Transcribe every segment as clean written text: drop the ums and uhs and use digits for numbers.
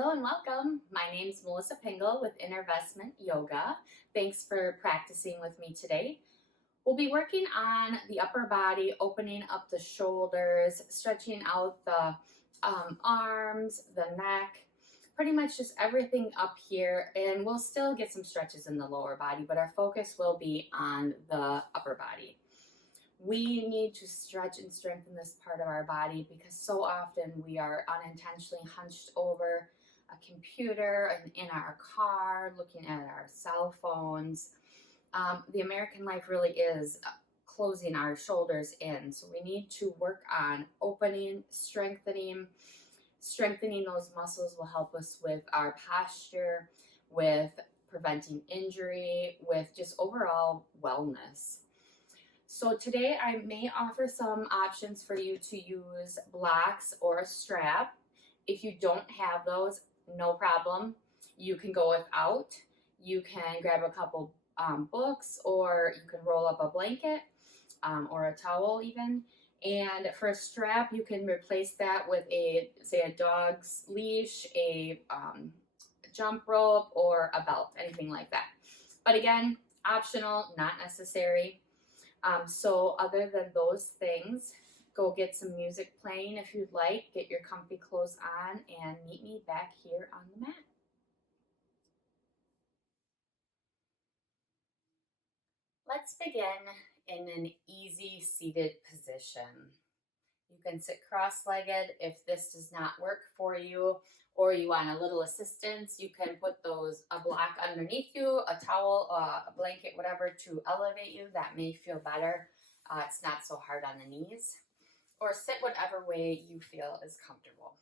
Hello and welcome. My name is Melissa Pingle with Intervestment Yoga. Thanks for practicing with me today. We'll be working on the upper body, opening up the shoulders, stretching out the arms, the neck, pretty much just everything up here. And we'll still get some stretches in the lower body, but our focus will be on the upper body. We need to stretch and strengthen this part of our body because so often we are unintentionally hunched over a computer and in our car, looking at our cell phones. The American life really is closing our shoulders in. So we need to work on opening, strengthening. Strengthening those muscles will help us with our posture, with preventing injury, with just overall wellness. So today I may offer some options for you to use blocks or a strap. If you don't have those, no problem. You can go without. You can grab a couple books, or you can roll up a blanket or a towel even. And for a strap, you can replace that with say a dog's leash, a jump rope, or a belt, anything like that. But again, optional, not necessary. So other than those things, go get some music playing if you'd like, get your comfy clothes on, and meet me back here on the mat. Let's begin in an easy seated position. You can sit cross-legged. If this does not work for you, or you want a little assistance, you can put a block underneath you, a towel, a blanket, whatever, to elevate you. That may feel better. It's not so hard on the knees. Or sit whatever way you feel is comfortable.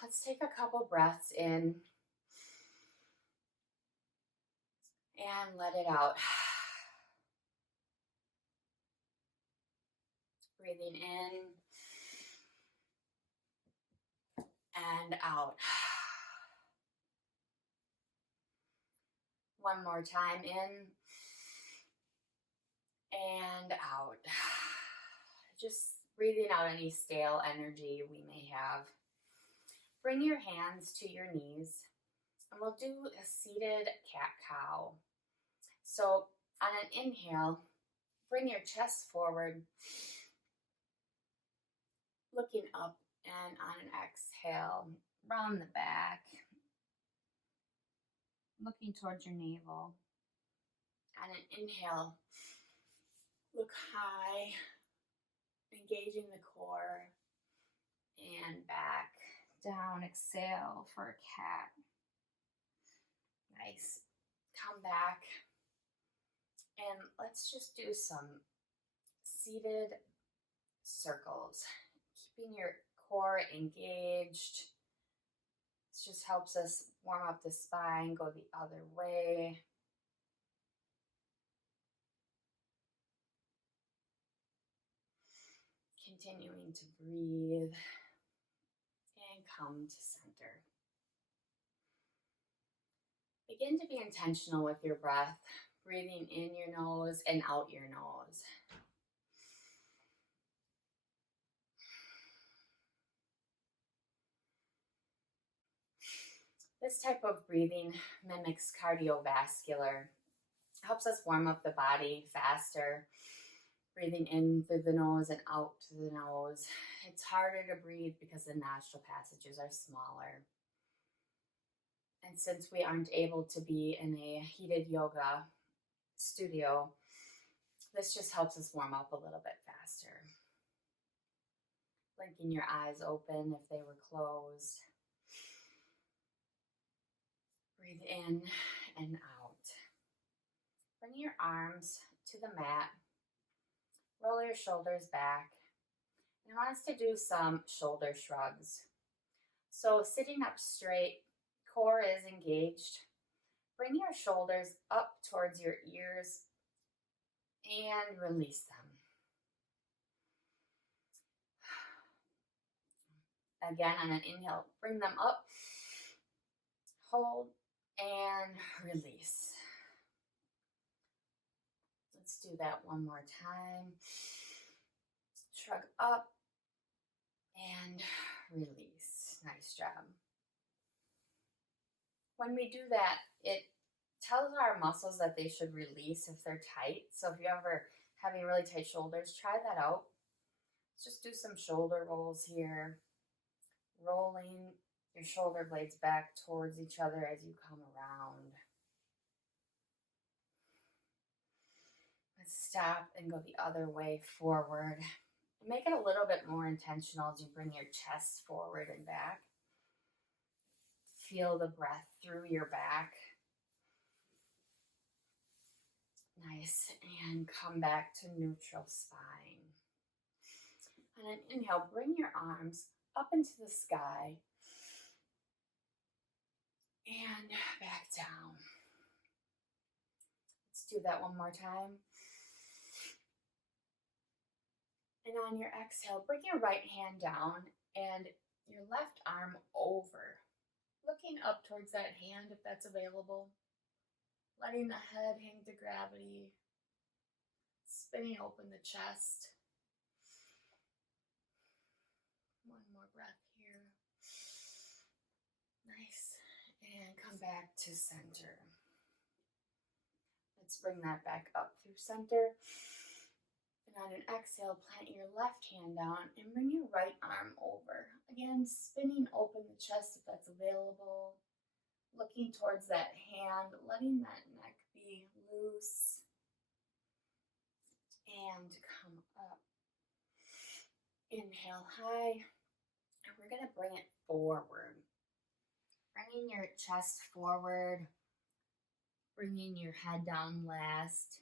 Let's take a couple breaths in and let it out. Breathing in and out. One more time, in and out. Just breathing out any stale energy we may have. Bring your hands to your knees, and we'll do a seated cat-cow. So on an inhale, bring your chest forward, looking up, and on an exhale, round the back, looking towards your navel. On an inhale, look high, engaging the core, and back, down, exhale for a cat. Nice. Come back, and let's just do some seated circles, keeping your core engaged. This just helps us warm up the spine, go the other way. Continuing to breathe and come to center. Begin to be intentional with your breath, breathing in your nose and out your nose. This type of breathing mimics cardiovascular. Helps us warm up the body faster. Breathing in through the nose and out through the nose. It's harder to breathe because the nostril passages are smaller. And since we aren't able to be in a heated yoga studio, this just helps us warm up a little bit faster. Blinking your eyes open if they were closed. Breathe in and out. Bring your arms to the mat. Roll your shoulders back. And I want us to do some shoulder shrugs. So sitting up straight, core is engaged. Bring your shoulders up towards your ears and release them. Again, on an inhale, bring them up, hold, and release. Let's do that one more time. Shrug up and release. Nice job. When we do that, it tells our muscles that they should release if they're tight. So if you're ever having really tight shoulders, try that out. Let's just do some shoulder rolls here, rolling your shoulder blades back towards each other as you come around. Let's stop and go the other way forward. Make it a little bit more intentional as you bring your chest forward and back. Feel the breath through your back. Nice. And come back to neutral spine. And then inhale, bring your arms up into the sky and back down. Let's do that one more time. And on your exhale, bring your right hand down and your left arm over, looking up towards that hand if that's available. Letting the head hang to gravity, spinning open the chest. One more breath here. Nice. And come back to center. Let's bring that back up through center. And on an exhale, plant your left hand down and bring your right arm over. Again, spinning open the chest if that's available. Looking towards that hand, letting that neck be loose. And come up. Inhale high. And we're going to bring it forward. Bringing your chest forward. Bringing your head down last.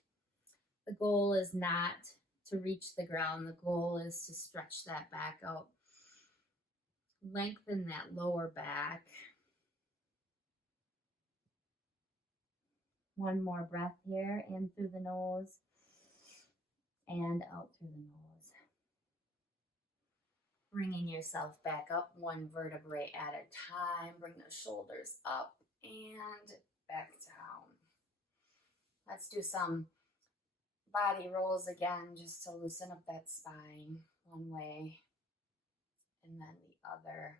The goal is not to reach the ground. The goal is to stretch that back out. Lengthen that lower back. One more breath here, in through the nose and out through the nose. Bringing yourself back up one vertebrae at a time. Bring the shoulders up and back down. Let's do some body rolls again just to loosen up that spine one way and then the other.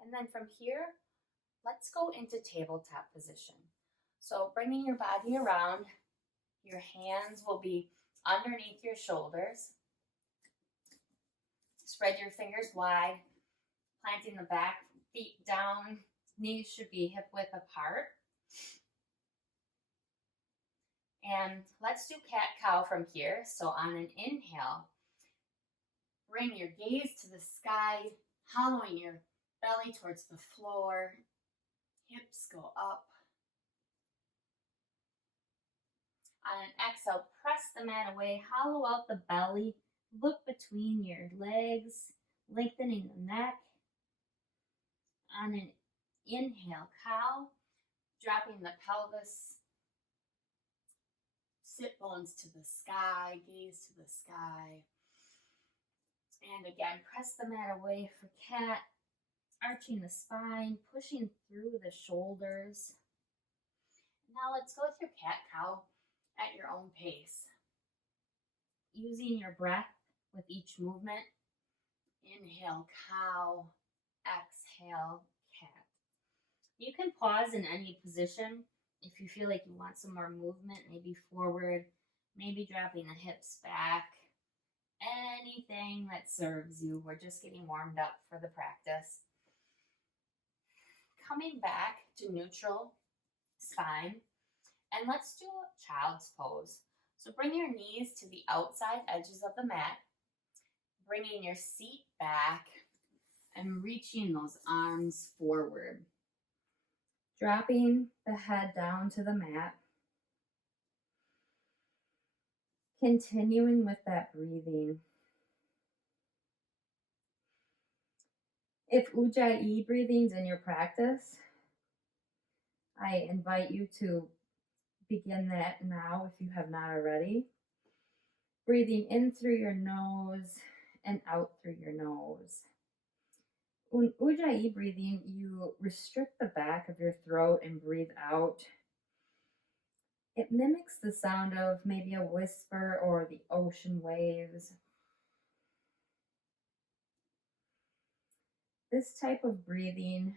And then from here, let's go into tabletop position. So bringing your body around, your hands will be underneath your shoulders. Spread your fingers wide, planting the back feet down. Knees should be hip width apart. And let's do cat-cow from here. So on an inhale, bring your gaze to the sky, hollowing your belly towards the floor. Hips go up. On an exhale, press the mat away, hollow out the belly, look between your legs, lengthening the neck. On an inhale, cow, dropping the pelvis, sit bones to the sky, gaze to the sky. And again, press the mat away for cat, arching the spine, pushing through the shoulders. Now let's go with your cat-cow at your own pace. Using your breath with each movement. Inhale, cow. Exhale, cat. You can pause in any position if you feel like you want some more movement, maybe forward, maybe dropping the hips back. Anything that serves you. We're just getting warmed up for the practice. Coming back to neutral spine. And let's do child's pose. So bring your knees to the outside edges of the mat, bringing your seat back and reaching those arms forward. Dropping the head down to the mat. Continuing with that breathing. If Ujjayi breathing's in your practice, I invite you to begin that now if you have not already. Breathing in through your nose and out through your nose. In Ujjayi breathing, you restrict the back of your throat and breathe out. It mimics the sound of maybe a whisper or the ocean waves. This type of breathing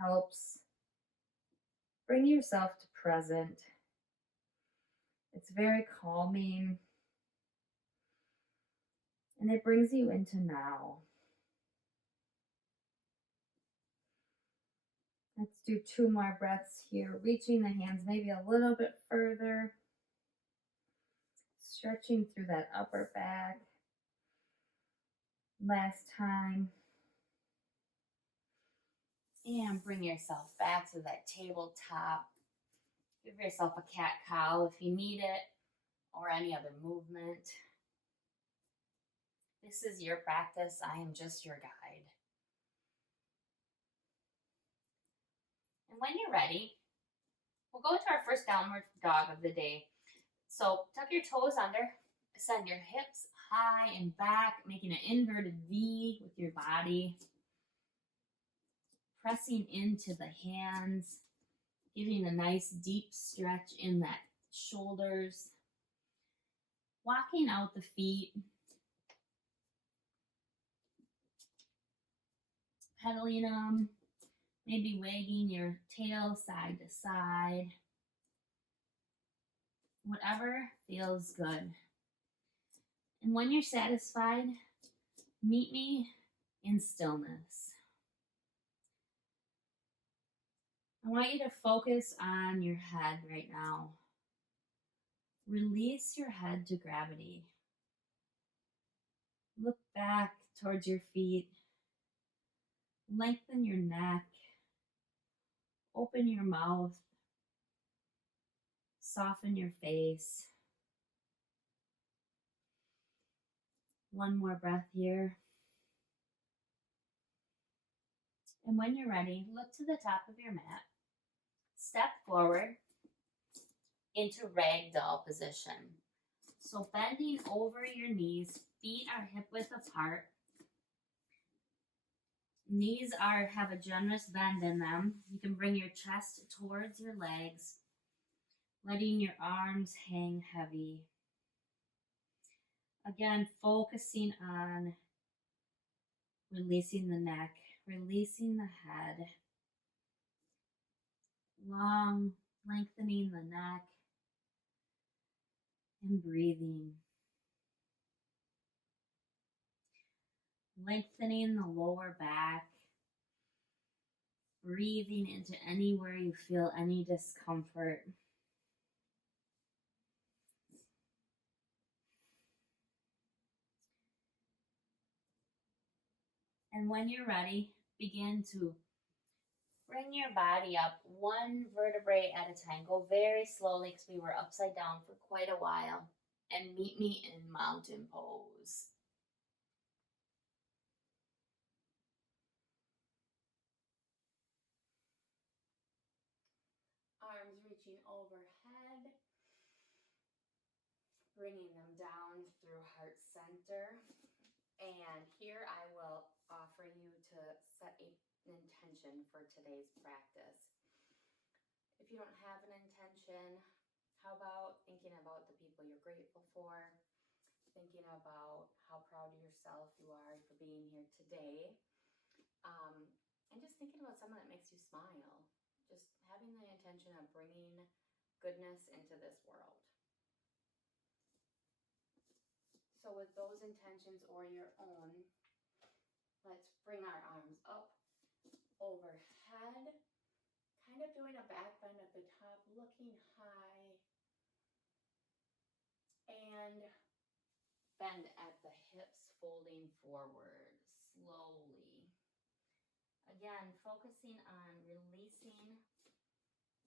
helps bring yourself to present. It's very calming and it brings you into now. Let's do 2 more breaths here, reaching the hands maybe a little bit further, stretching through that upper back. Last time. And bring yourself back to that tabletop. Give yourself a cat-cow if you need it, or any other movement. This is your practice. I am just your guide. And when you're ready, we'll go into our first downward dog of the day. So tuck your toes under, send your hips high and back, making an inverted V with your body. Pressing into the hands, giving a nice deep stretch in that shoulders. Walking out the feet. Pedaling them, maybe wagging your tail side to side. Whatever feels good. And when you're satisfied, meet me in stillness. I want you to focus on your head right now. Release your head to gravity. Look back towards your feet. Lengthen your neck. Open your mouth. Soften your face. One more breath here. And when you're ready, look to the top of your mat. Step forward into ragdoll position. So bending over your knees, feet are hip width apart. Knees have a generous bend in them. You can bring your chest towards your legs, letting your arms hang heavy. Again, focusing on releasing the neck, releasing the head, lengthening the neck, and breathing. Lengthening the lower back, breathing into anywhere you feel any discomfort. And when you're ready, begin to bring your body up one vertebrae at a time. Go very slowly because we were upside down for quite a while. And meet me in mountain pose. Arms reaching overhead. Bringing them down through heart center. And here I will offer you to set an intention for today's practice. If you don't have an intention, how about thinking about the people you're grateful for, thinking about how proud of yourself you are for being here today, and just thinking about someone that makes you smile. Just having the intention of bringing goodness into this world. So with those intentions or your own, let's bring our arms up, overhead, kind of doing a back bend at the top, looking high, and bend at the hips, folding forward slowly. Again, focusing on releasing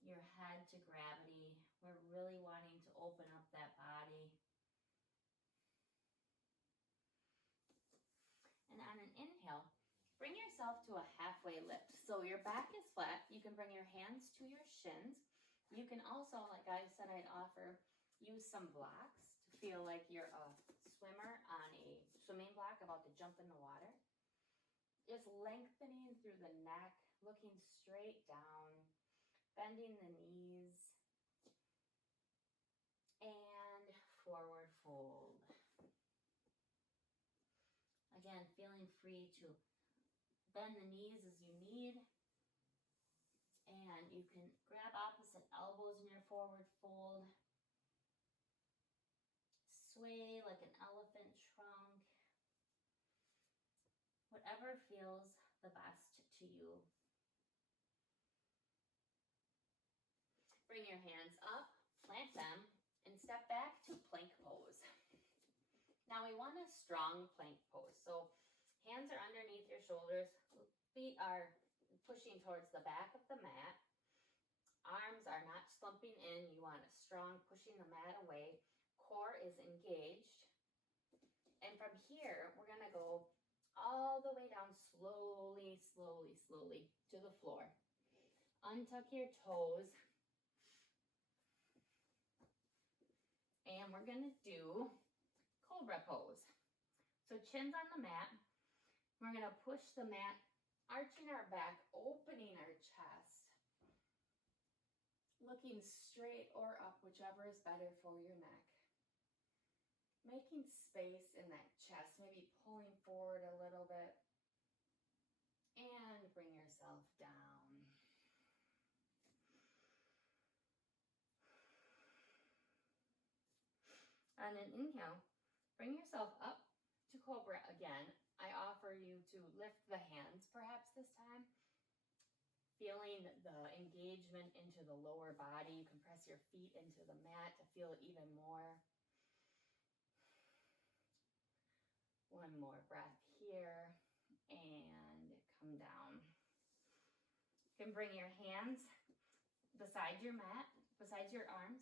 your head to gravity. We're really wanting to open up that body. And on an inhale, bring yourself to a halfway lift. So your back is flat. You can bring your hands to your shins. You can also, like I said, I'd offer, use some blocks to feel like you're a swimmer on a swimming block about to jump in the water. Just lengthening through the neck, looking straight down, bending the knees. forward fold. Again, feeling free to bend the knees as you need. And you can grab opposite elbows in your forward fold. Sway like an elephant trunk. Whatever feels the best to you. Bring your hands up, plant them, and step back to plank pose. Now we want a strong plank pose. So hands are underneath your shoulders, feet are pushing towards the back of the mat. Arms are not slumping in. You want a strong pushing the mat away. Core is engaged. And from here, we're going to go all the way down slowly, slowly, slowly to the floor. Untuck your toes. And we're going to do cobra pose. So chins on the mat. We're going to push the mat, arching our back, opening our chest. Looking straight or up, whichever is better for your neck. Making space in that chest, maybe pulling forward a little bit. And bring yourself down. On an inhale, bring yourself up to cobra again. I offer you to lift the hands perhaps this time. Feeling the engagement into the lower body. You can press your feet into the mat to feel it even more. One more breath here and come down. You can bring your hands beside your mat, beside your arms.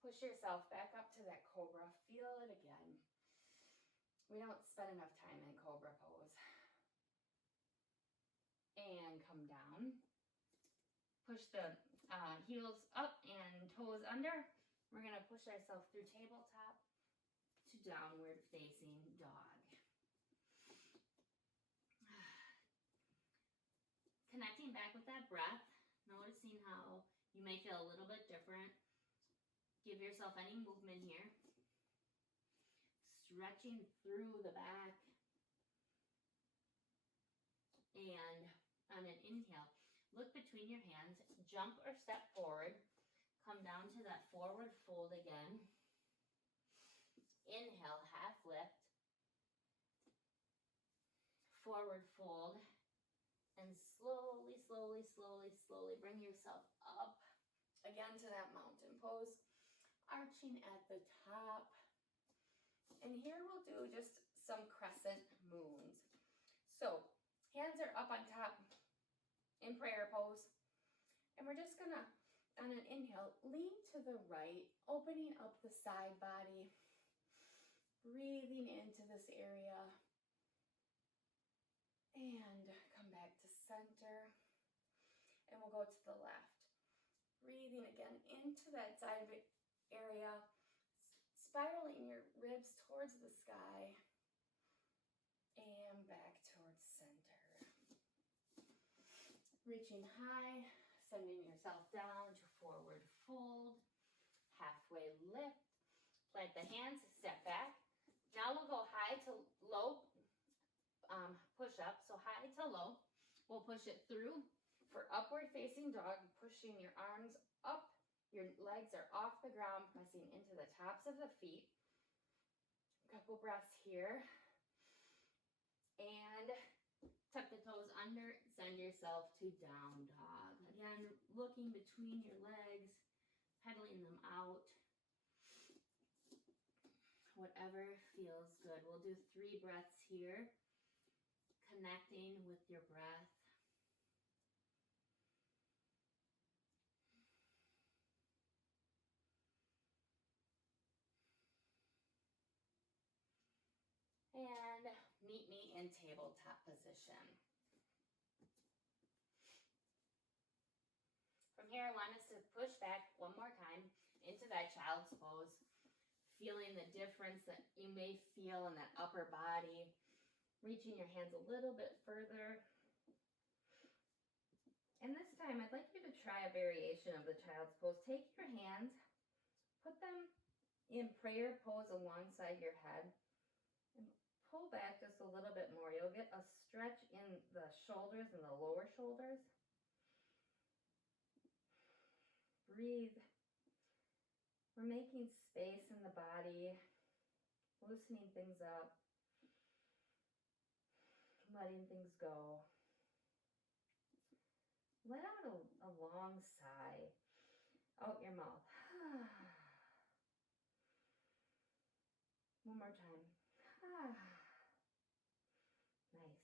Push yourself back up to that cobra. Feel it again. We don't spend enough time in cobra pose. And come down. Push the heels up and toes under. We're going to push ourselves through tabletop to downward facing dog. Connecting back with that breath, noticing how you may feel a little bit different. Give yourself any movement here. Stretching through the back. And on an inhale, look between your hands, jump or step forward. Come down to that forward fold again. Inhale, half lift. Forward fold. And slowly, slowly, slowly, slowly bring yourself up again to that mountain pose. Arching at the top. And here we'll do just some crescent moons. So hands are up on top in prayer pose. And we're just gonna, on an inhale, lean to the right, opening up the side body. Breathing into this area. And come back to center. And we'll go to the left. Breathing again into that side area. Spiraling your ribs towards the sky. And back towards center. Reaching high. Sending yourself down to forward fold. Halfway lift. Plant the hands. Step back. Now we'll go high to low. Push up. So high to low. We'll push it through for upward facing dog. Pushing your arms up. Your legs are off the ground, pressing into the tops of the feet. A couple breaths here. And tuck the toes under, send yourself to down dog. Again, looking between your legs, pedaling them out. Whatever feels good. We'll do 3 breaths here, connecting with your breath. And meet me in tabletop position. From here, I want us to push back one more time into that child's pose, feeling the difference that you may feel in that upper body, reaching your hands a little bit further. And this time, I'd like you to try a variation of the child's pose. Take your hands, put them in prayer pose alongside your head. And pull back just a little bit more. You'll get a stretch in the shoulders and the lower shoulders. Breathe. We're making space in the body, loosening things up, letting things go. Let out a long sigh out your mouth. One more time. Nice.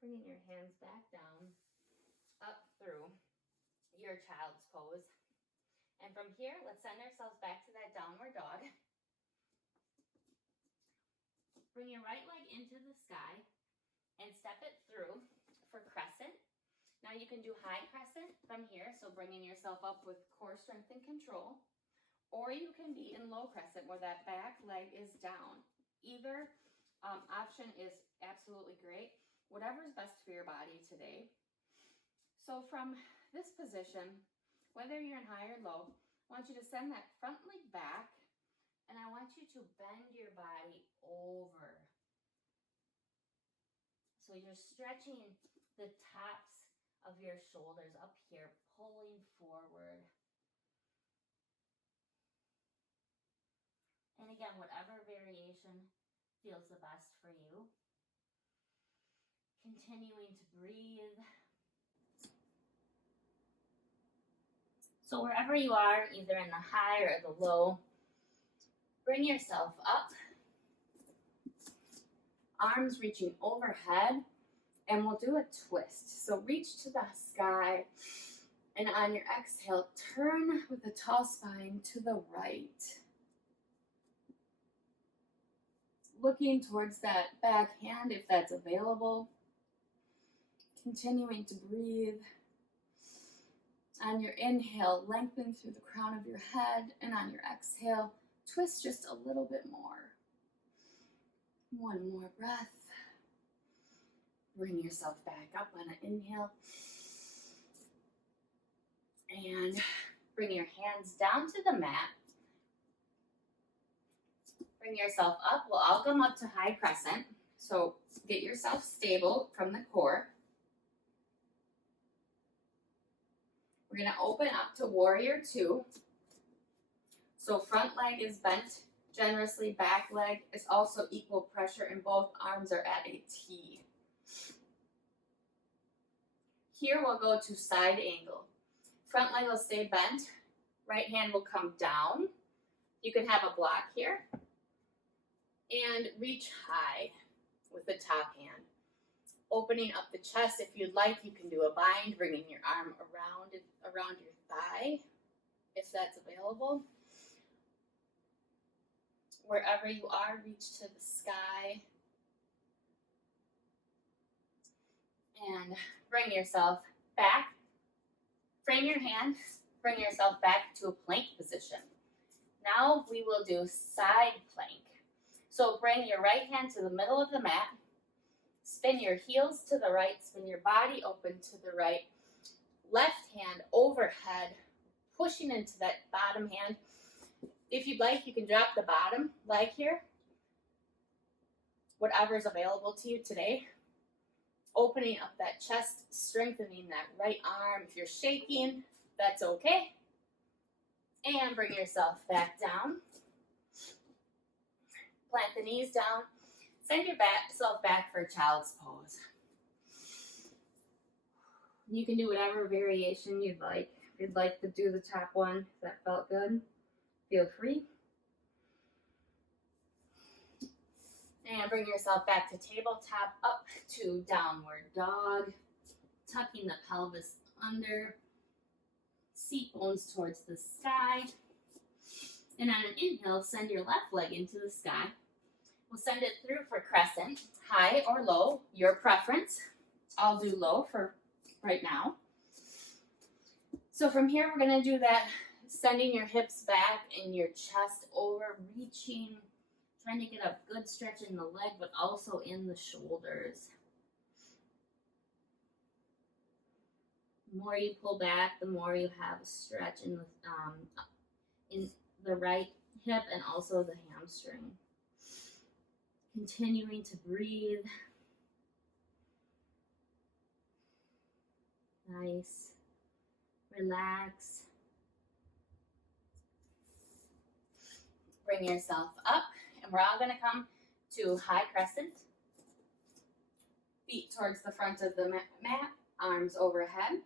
Bringing your hands back down, up through your child's pose. And from here, let's send ourselves back to that downward dog. Bring your right leg into the sky and step it through for crescent. Now you can do high crescent from here, so bringing yourself up with core strength and control. Or you can be in low crescent where that back leg is down. Either option is absolutely great. Whatever is best for your body today. So from this position, whether you're in high or low, I want you to send that front leg back, and I want you to bend your body over. So you're stretching the tops of your shoulders up here, pulling forward. And again, whatever variation feels the best for you. Continuing to breathe. So wherever you are, either in the high or the low, bring yourself up. Arms reaching overhead, and we'll do a twist. So reach to the sky, and on your exhale, turn with a tall spine to the right. Looking towards that back hand if that's available. Continuing to breathe. On your inhale, lengthen through the crown of your head, and on your exhale, twist just a little bit more. One more breath. Bring yourself back up on an inhale. And bring your hands down to the mat. Bring yourself up. We'll all come up to high crescent. So get yourself stable from the core. We're going to open up to warrior two. So front leg is bent generously, back leg is also equal pressure, and both arms are at a T. Here we'll go to side angle. Front leg will stay bent, right hand will come down. You can have a block here, and reach high with the top hand. Opening up the chest, if you'd like, you can do a bind, bringing your arm around your thigh, if that's available. Wherever you are, reach to the sky. And bring yourself back. Frame your hand, bring yourself back to a plank position. Now we will do side plank. So bring your right hand to the middle of the mat. Spin your heels to the right, spin your body open to the right. Left hand overhead, pushing into that bottom hand. If you'd like, you can drop the bottom leg here. Whatever is available to you today. Opening up that chest, strengthening that right arm. If you're shaking, that's okay. And bring yourself back down. Plant the knees down. Send yourself back for child's pose. You can do whatever variation you'd like. If you'd like to do the top one, if that felt good, feel free. And bring yourself back to tabletop, up to downward dog. Tucking the pelvis under. Seat bones towards the sky. And on an inhale, send your left leg into the sky. We'll send it through for crescent, high or low, your preference. I'll do low for right now. So from here, we're going to do that, sending your hips back and your chest over, reaching, trying to get a good stretch in the leg, but also in the shoulders. The more you pull back, the more you have a stretch in the right hip and also the hamstring. Continuing to breathe. Nice. Relax. Bring yourself up, and we're all going to come to high crescent. Feet towards the front of the mat, arms overhead.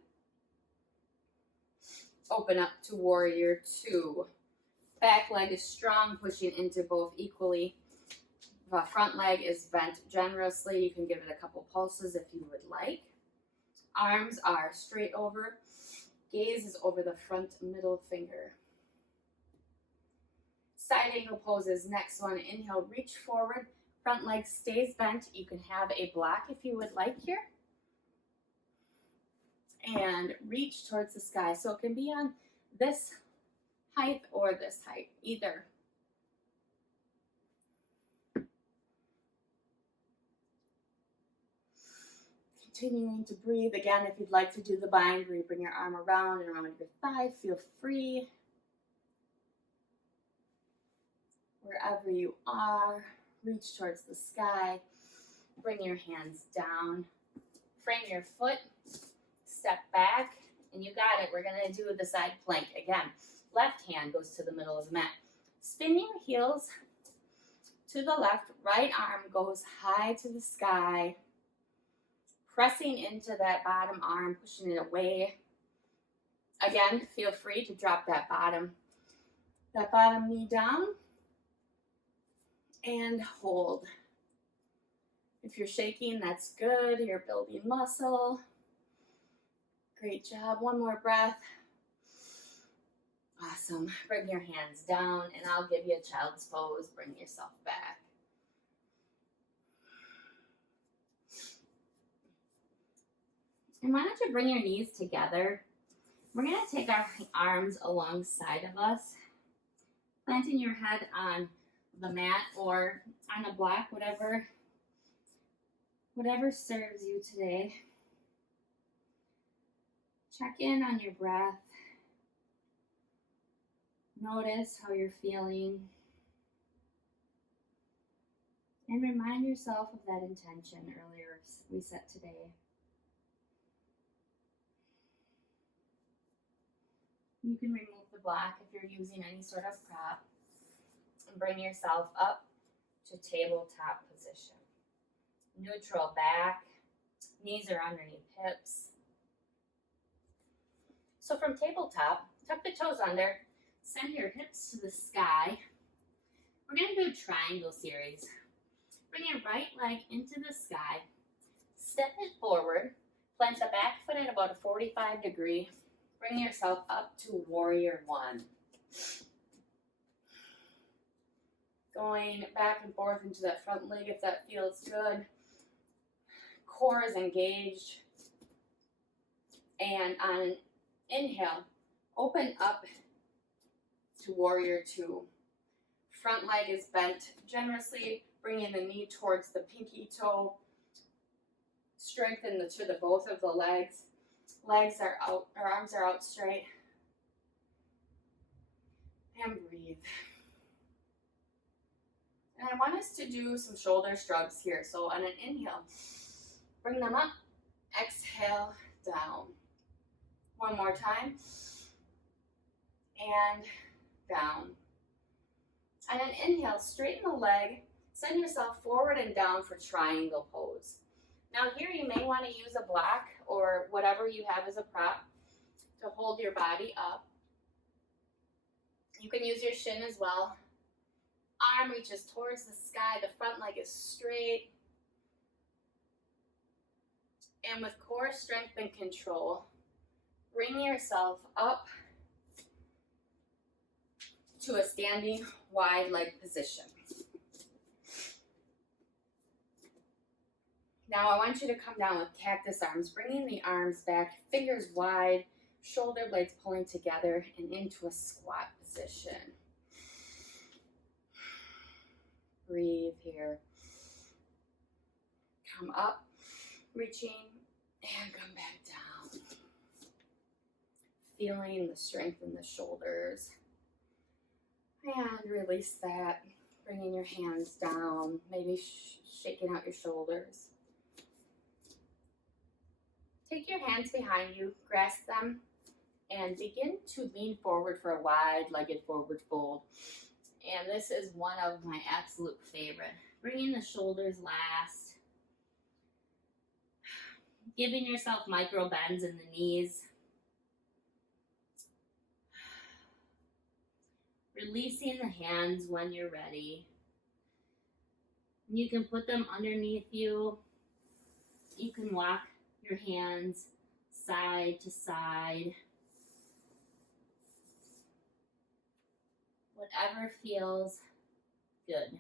Open up to warrior two. Back leg is strong, pushing into both equally. The front leg is bent generously. You can give it a couple pulses if you would like. Arms are straight over. Gaze is over the front middle finger. Side angle poses. Next one, inhale, reach forward. Front leg stays bent. You can have a block if you would like here. And reach towards the sky. So it can be on this height or this height, either. Continuing to breathe. Again, if you'd like to do the bind where you bring your arm around and around your thigh, feel free. Wherever you are, reach towards the sky. Bring your hands down. Frame your foot. Step back. And you got it. We're going to do the side plank. Again, left hand goes to the middle of the mat. Spin your heels to the left. Right arm goes high to the sky. Pressing into that bottom arm, pushing it away. Again, feel free to drop that bottom knee down and hold. If you're shaking, that's good. You're building muscle. Great job. One more breath. Awesome. Bring your hands down, and I'll give you a child's pose. Bring yourself back. And why don't you bring your knees together? We're going to take our arms alongside of us, planting your head on the mat or on a block, whatever serves you today. Check in on your breath. Notice how you're feeling. And remind yourself of that intention earlier we set today. You can remove the block if you're using any sort of prop and bring yourself up to tabletop position. Neutral back, knees are underneath hips. So from tabletop, tuck the toes under, send your hips to the sky. We're going to do a triangle series. Bring your right leg into the sky, step it forward, plant the back foot at about a 45 degree. Bring yourself up to warrior one. Going back and forth into that front leg if that feels good. Core is engaged. And on an inhale, open up to warrior two. Front leg is bent generously, bringing the knee towards the pinky toe. Strengthen the both of the legs. Legs are out, or arms are out straight. And breathe. And I want us to do some shoulder shrugs here. So on an inhale, bring them up. Exhale, down. One more time. And down. On an inhale, straighten the leg. Send yourself forward and down for triangle pose. Now here you may want to use a block or whatever you have as a prop to hold your body up. You can use your shin as well. Arm reaches towards the sky. The front leg is straight. And with core strength and control, bring yourself up to a standing wide leg position. Now I want you to come down with cactus arms, bringing the arms back, fingers wide, shoulder blades pulling together and into a squat position. Breathe here. Come up, reaching, and come back down. Feeling the strength in the shoulders. And release that, bringing your hands down, maybe shaking out your shoulders. Take your hands behind you, grasp them, and begin to lean forward for a wide-legged forward fold. And this is one of my absolute favorite. Bringing the shoulders last. Giving yourself micro bends in the knees. Releasing the hands when you're ready. You can put them underneath you. You can walk your hands side to side. Whatever feels good.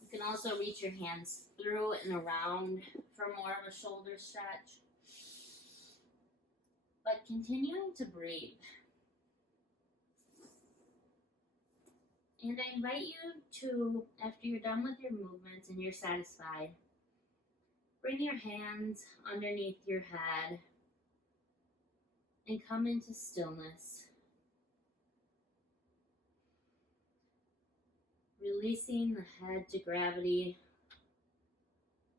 You can also reach your hands through and around for more of a shoulder stretch. But continuing to breathe. And I invite you to, after you're done with your movements and you're satisfied, bring your hands underneath your head and come into stillness. Releasing the head to gravity,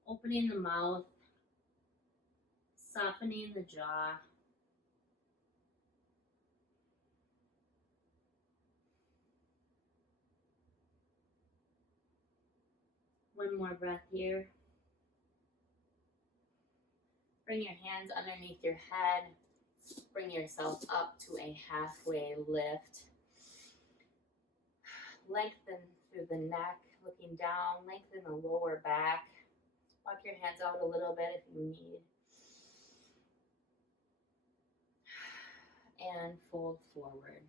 opening the mouth, softening the jaw. One more breath here. Bring your hands underneath your head. Bring yourself up to a halfway lift. Lengthen through the neck, looking down. Lengthen the lower back. Walk your hands out a little bit if you need. And fold forward.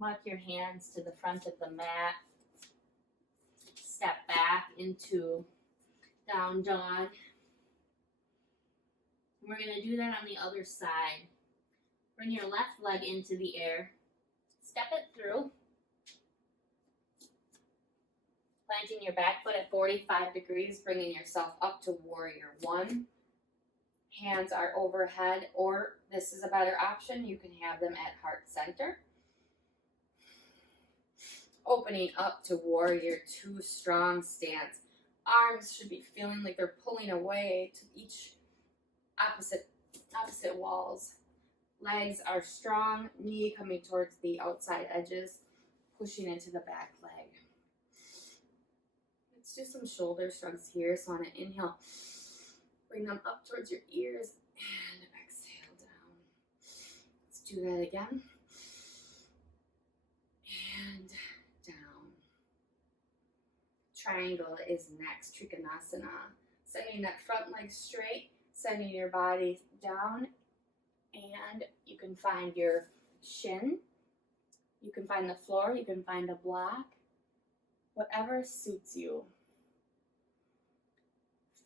Walk your hands to the front of the mat. Step back into down dog. We're going to do that on the other side. Bring your left leg into the air. Step it through. Planting your back foot at 45 degrees, bringing yourself up to warrior one. Hands are overhead, or this is a better option, you can have them at heart center. Opening up to warrior two, strong stance. Arms should be feeling like they're pulling away to each opposite walls. Legs are strong, knee coming towards the outside edges, pushing into the back leg. Let's do some shoulder shrugs here. So on an inhale, bring them up towards your ears and exhale down. Let's do that again. And down. Triangle is next, Trikonasana. Sending that front leg straight, sending your body down, and you can find your shin. You can find the floor, you can find a block, whatever suits you.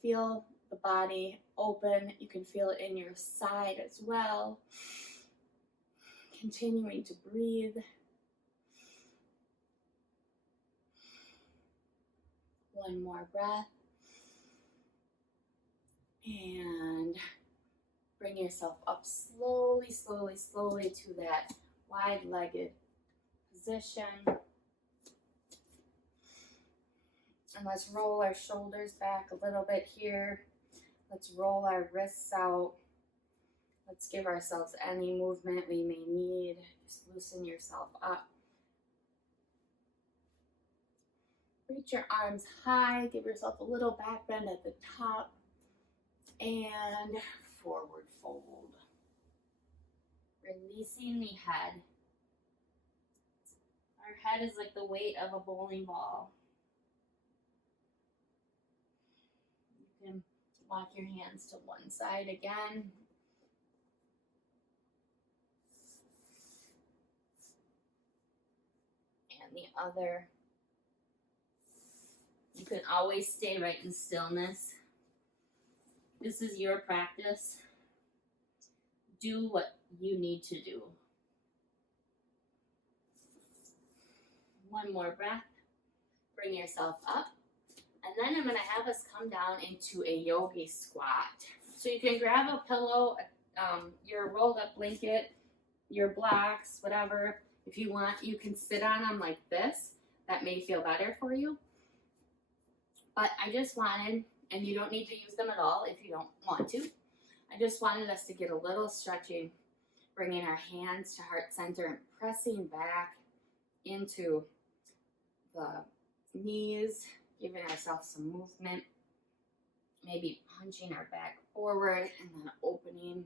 Feel the body open. You can feel it in your side as well. Continuing to breathe. One more breath. And bring yourself up slowly, slowly, slowly to that wide-legged position. And let's roll our shoulders back a little bit here. Let's roll our wrists out. Let's give ourselves any movement we may need. Just loosen yourself up. Reach your arms high. Give yourself a little back bend at the top. And forward fold. Releasing the head. Our head is like the weight of a bowling ball. You can walk your hands to one side again. And the other. You can always stay right in stillness. This is your practice. Do what you need to do. One more breath. Bring yourself up. And then I'm going to have us come down into a yogi squat. So you can grab a pillow, your rolled up blanket, your blocks, whatever. If you want, you can sit on them like this. That may feel better for you. But I just wanted, and you don't need to use them at all if you don't want to. I just wanted us to get a little stretching, bringing our hands to heart center and pressing back into the knees, giving ourselves some movement, maybe punching our back forward and then opening.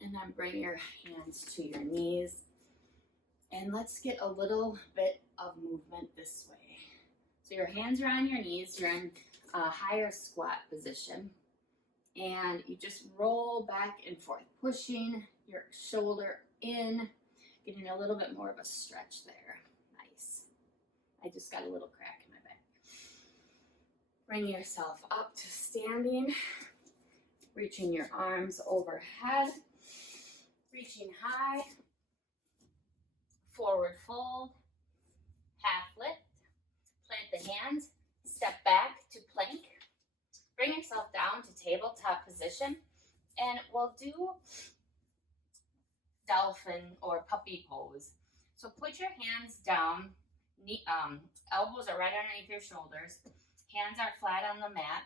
And then bring your hands to your knees. And let's get a little bit of movement this way. So your hands are on your knees, you're in a higher squat position. And you just roll back and forth, pushing your shoulder in, getting a little bit more of a stretch there. Nice. I just got a little crack in my back. Bring yourself up to standing, reaching your arms overhead, reaching high, forward fold, half lift, plant the hands, step back to plank. Bring yourself down to tabletop position, and we'll do dolphin or puppy pose. So put your hands down, elbows are right underneath your shoulders, hands are flat on the mat,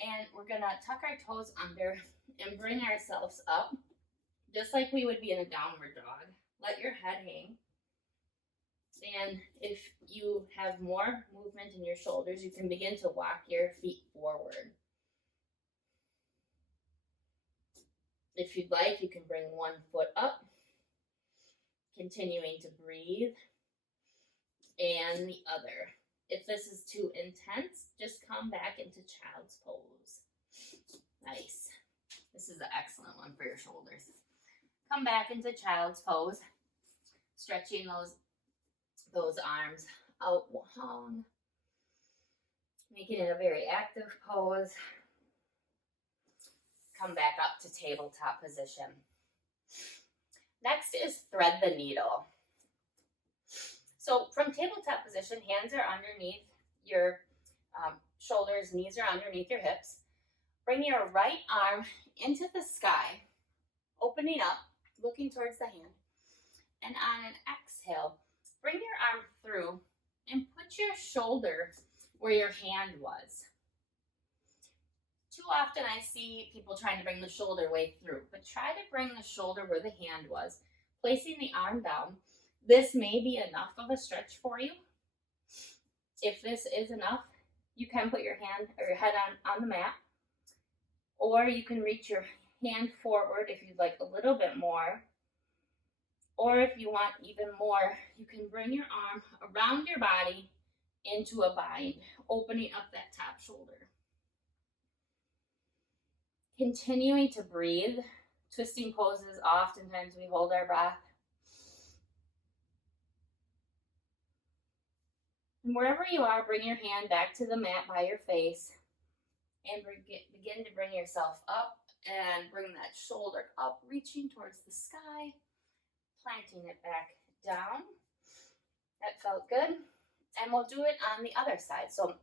and we're gonna tuck our toes under and bring ourselves up, just like we would be in a downward dog. Let your head hang. And if you have more movement in your shoulders, you can begin to walk your feet forward. If you'd like, you can bring one foot up, continuing to breathe, and the other. If this is too intense, just come back into child's pose. Nice. This is an excellent one for your shoulders. Come back into child's pose, stretching those arms out long, making it a very active pose. Come back up to tabletop position. Next is thread the needle. So from tabletop position, hands are underneath your shoulders, knees are underneath your hips. Bring your right arm into the sky, opening up, looking towards the hand. And on an exhale, bring your arm through and put your shoulder where your hand was. Too often I see people trying to bring the shoulder way through, but try to bring the shoulder where the hand was, placing the arm down. This may be enough of a stretch for you. If this is enough, you can put your hand or your head on the mat, or you can reach your hand forward if you'd like a little bit more. Or if you want even more, you can bring your arm around your body into a bind, opening up that top shoulder. Continuing to breathe. Twisting poses, oftentimes we hold our breath. And wherever you are, bring your hand back to the mat by your face and begin to bring yourself up and bring that shoulder up, reaching towards the sky, planting it back down. That felt good. And we'll do it on the other side. So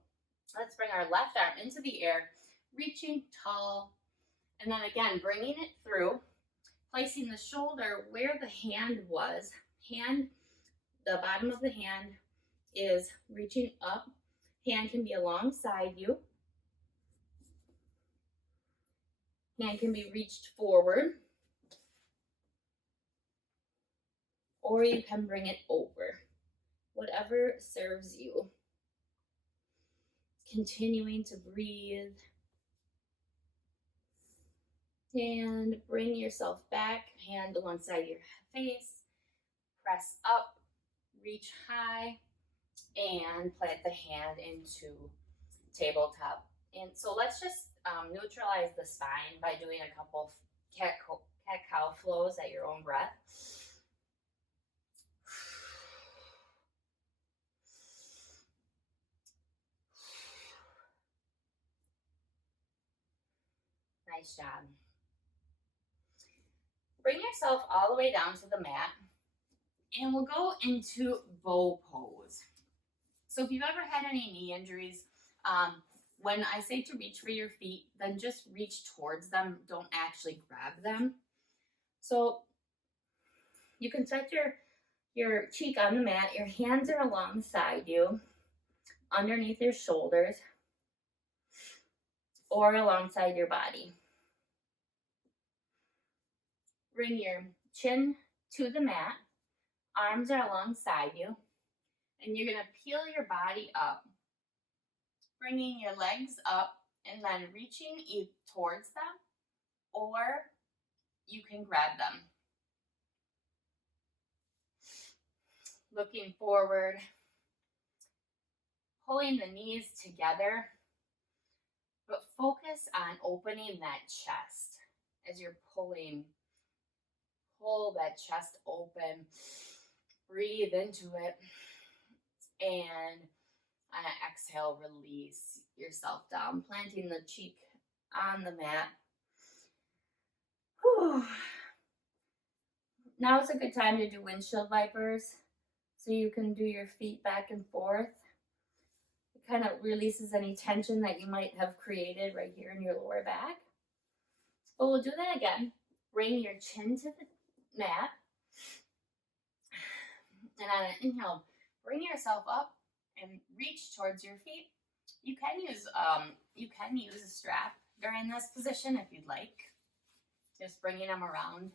let's bring our left arm into the air, reaching tall, and then again, bringing it through, placing the shoulder where the hand was. The bottom of the hand is reaching up. Hand can be alongside you. Hand can be reached forward. Or you can bring it over. Whatever serves you. Continuing to breathe. And bring yourself back, hand alongside your face. Press up, reach high, and plant the hand into tabletop. And so let's just neutralize the spine by doing a couple cat-cow flows at your own breath. Nice job. Bring yourself all the way down to the mat, and we'll go into bow pose. So if you've ever had any knee injuries, when I say to reach for your feet, then just reach towards them. Don't actually grab them. So You can set your cheek on the mat. Your hands are alongside you, underneath your shoulders, or alongside your body. Bring your chin to the mat. Arms are alongside you. And you're going to peel your body up, bringing your legs up and then reaching towards them, or you can grab them. Looking forward, pulling the knees together, but focus on opening that chest as you're pulling. Pull that chest open, breathe into it, and on an exhale, release yourself down, planting the cheek on the mat. Whew. Now is a good time to do windshield vipers, so you can do your feet back and forth. It kind of releases any tension that you might have created right here in your lower back. But we'll do that again. Bring your chin to the mat. And on an inhale, bring yourself up and reach towards your feet. You can use a strap during this position if you'd like. Just bringing them around.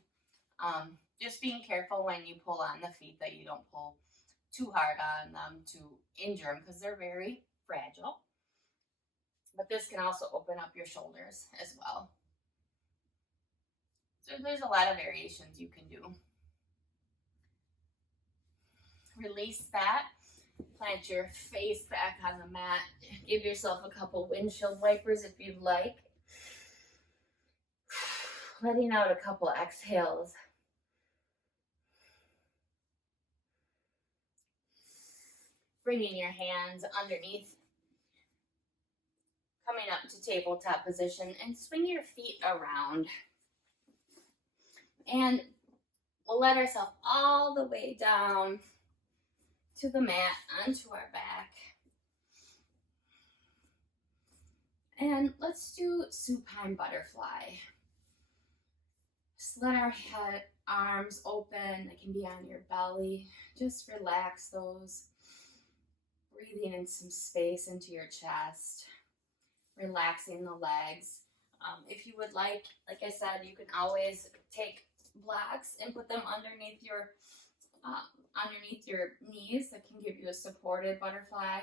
Just being careful when you pull on the feet that you don't pull too hard on them to injure them, because they're very fragile. But this can also open up your shoulders as well. So there's a lot of variations you can do. Release that. Plant your face back on the mat. Give yourself a couple windshield wipers if you'd like. Letting out a couple exhales. Bringing your hands underneath. Coming up to tabletop position and swing your feet around. And we'll let ourselves all the way down to the mat, onto our back. And let's do supine butterfly. Just let our head, arms open. They can be on your belly. Just relax those. Breathing in some space into your chest. Relaxing the legs. If you would like I said, you can always take blocks and put them underneath your knees. That can give you a supported butterfly.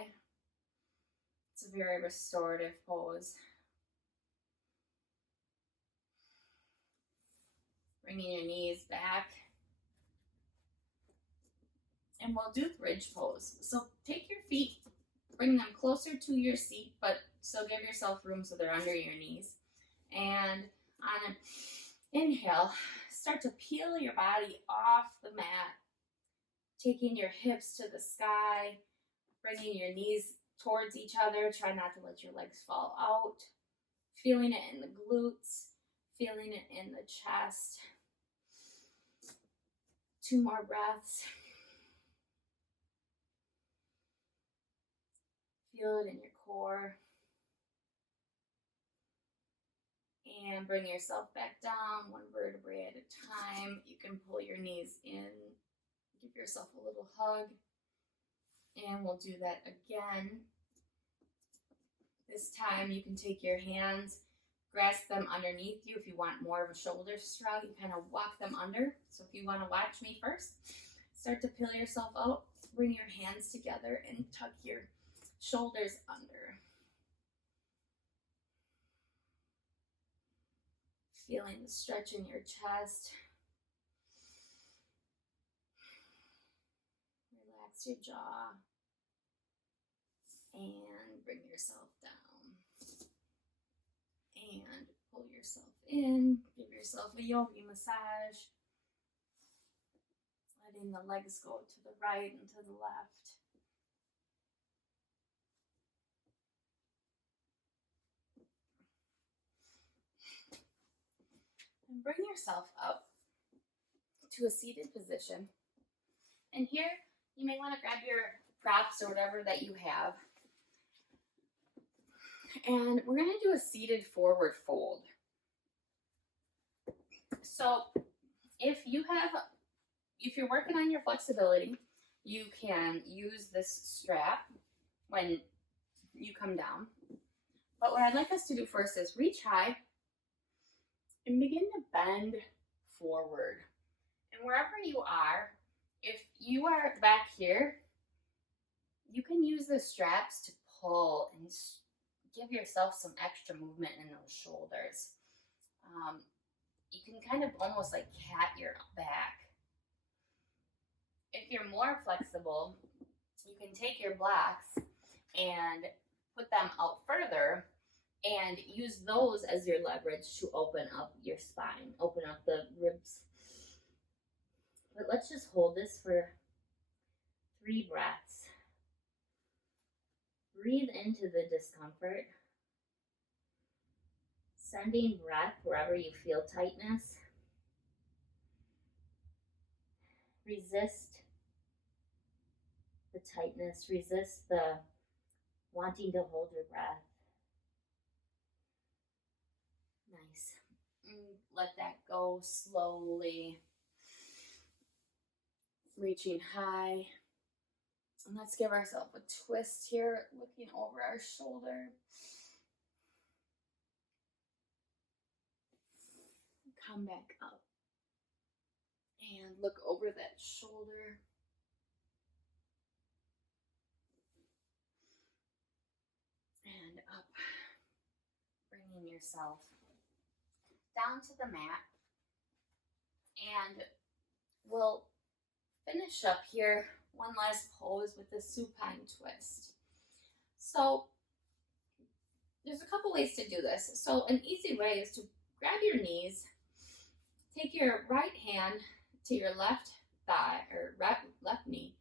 It's a very restorative pose. Bringing your knees back. And we'll do bridge pose. So take your feet, bring them closer to your seat, but still give yourself room so they're under your knees. And on an inhale, start to peel your body off the mat, taking your hips to the sky, bringing your knees towards each other. Try not to let your legs fall out. Feeling it in the glutes, feeling it in the chest. 2 more breaths. Feel it in your core. And bring yourself back down, 1 vertebrae at a time. You can pull your knees in, give yourself a little hug. And we'll do that again. This time you can take your hands, grasp them underneath you. If you want more of a shoulder shrug, you kind of walk them under. So if you want to watch me first, start to peel yourself out, bring your hands together and tuck your shoulders under. Feeling the stretch in your chest. Relax your jaw. And bring yourself down. And pull yourself in. Give yourself a yogi massage. Letting the legs go to the right and to the left. And bring yourself up to a seated position. And here, you may want to grab your props or whatever that you have. And we're going to do a seated forward fold. So if you if you're working on your flexibility, you can use this strap when you come down. But what I'd like us to do first is reach high and begin to bend forward. And wherever you are, if you are back here, you can use the straps to pull and give yourself some extra movement in those shoulders. You can kind of almost like cat your back. If you're more flexible, you can take your blocks and put them out further and use those as your leverage to open up your spine, open up the ribs. But let's just hold this for 3 breaths. Breathe into the discomfort, sending breath wherever you feel tightness. Resist the tightness, resist the wanting to hold your breath. Nice. Let that go slowly. Reaching high. And let's give ourselves a twist here, looking over our shoulder. Come back up. And look over that shoulder. And up. Bringing yourself down to the mat. And we'll finish up here, one last pose with the supine twist. So there's a couple ways to do this. So an easy way is to grab your knees, take your right hand to your left thigh or left knee,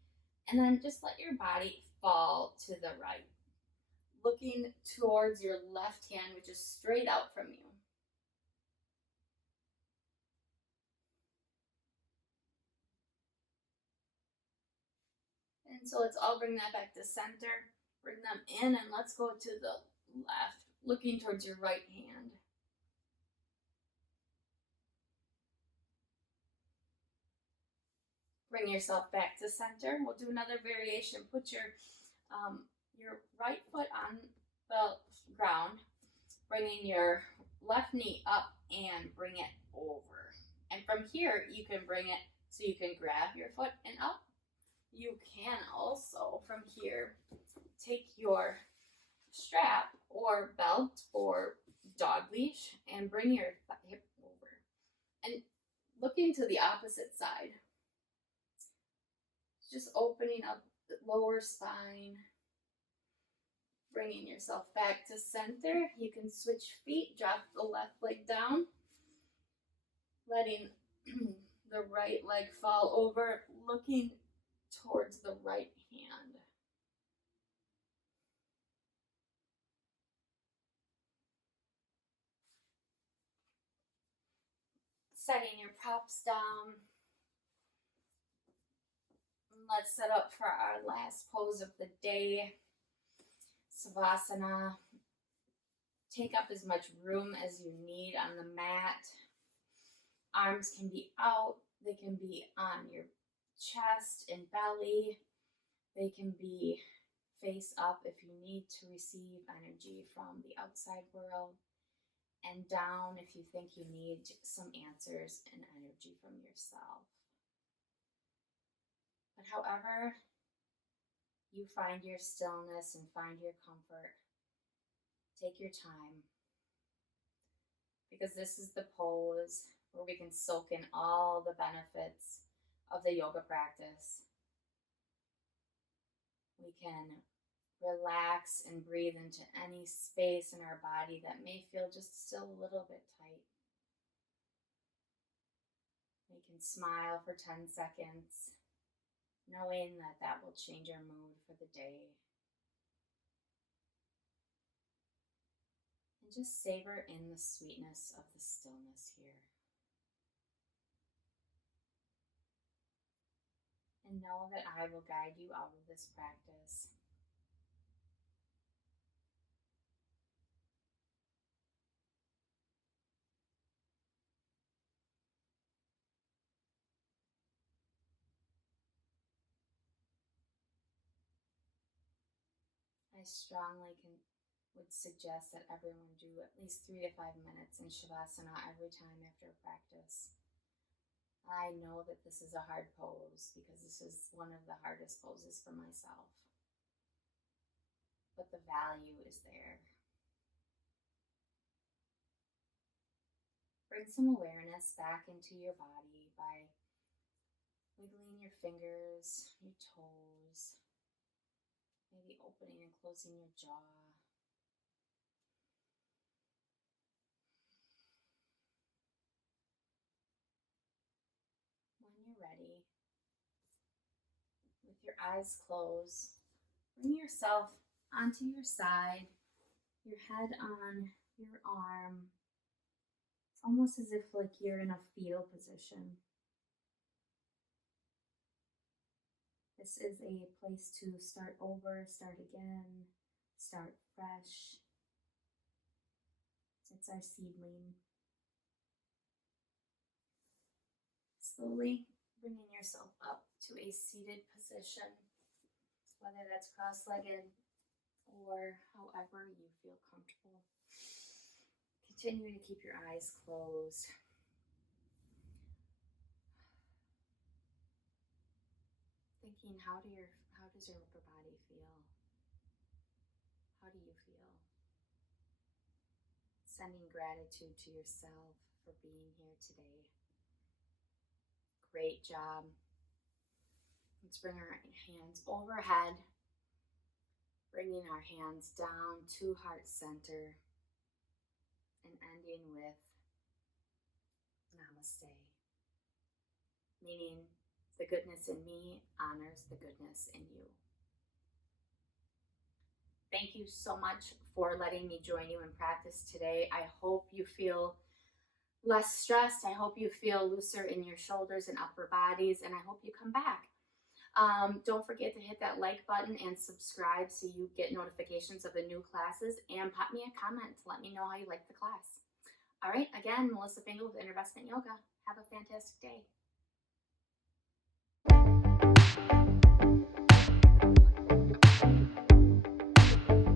and then just let your body fall to the right, looking towards your left hand, which is straight out from you. And so let's all bring that back to center. Bring them in and let's go to the left, looking towards your right hand. Bring yourself back to center. We'll do another variation. Put your right foot on the ground, bringing your left knee up and bring it over. And from here, you can bring it so you can grab your foot and up. You can also, from here, take your strap or belt or dog leash and bring your hip over. And looking to the opposite side. Just opening up the lower spine. Bringing yourself back to center. You can switch feet, drop the left leg down. Letting the right leg fall over, looking towards the right hand. Setting your props down. Let's set up for our last pose of the day. Savasana. Take up as much room as you need on the mat. Arms can be out. They can be on your chest and belly. They can be face up if you need to receive energy from the outside world, and down if you think you need some answers and energy from yourself. But however you find your stillness and find your comfort, take your time, because this is the pose where we can soak in all the benefits of the yoga practice. We can relax and breathe into any space in our body that may feel just still a little bit tight. We can smile for 10 seconds, knowing that that will change our mood for the day. And just savor in the sweetness of the stillness here. And know that I will guide you out of this practice. I strongly would suggest that everyone do at least 3 to 5 minutes in Shavasana every time after a practice. I know that this is a hard pose because this is one of the hardest poses for myself. But the value is there. Bring some awareness back into your body by wiggling your fingers, your toes, maybe opening and closing your jaw. When you're ready, with your eyes closed, bring yourself onto your side, your head on your arm. It's almost as if like you're in a fetal position. This is a place to start over, start again, start fresh. It's our seedling. Slowly bringing yourself up to a seated position, whether that's cross-legged or however you feel comfortable. Continue to keep your eyes closed. Thinking, how does your upper body feel? How do you feel? Sending gratitude to yourself for being here today. Great job. Let's bring our hands overhead, bringing our hands down to heart center, and ending with Namaste, meaning the goodness in me honors the goodness in you. Thank you so much for letting me join you in practice today. I hope you feel less stressed. I hope you feel looser in your shoulders and upper bodies, and I hope you come back. Don't forget to hit that like button and subscribe so you get notifications of the new classes, and pop me a comment to let me know how you like the class. All right, again, Melissa Fingal with InnerVestment Yoga. Have a fantastic day.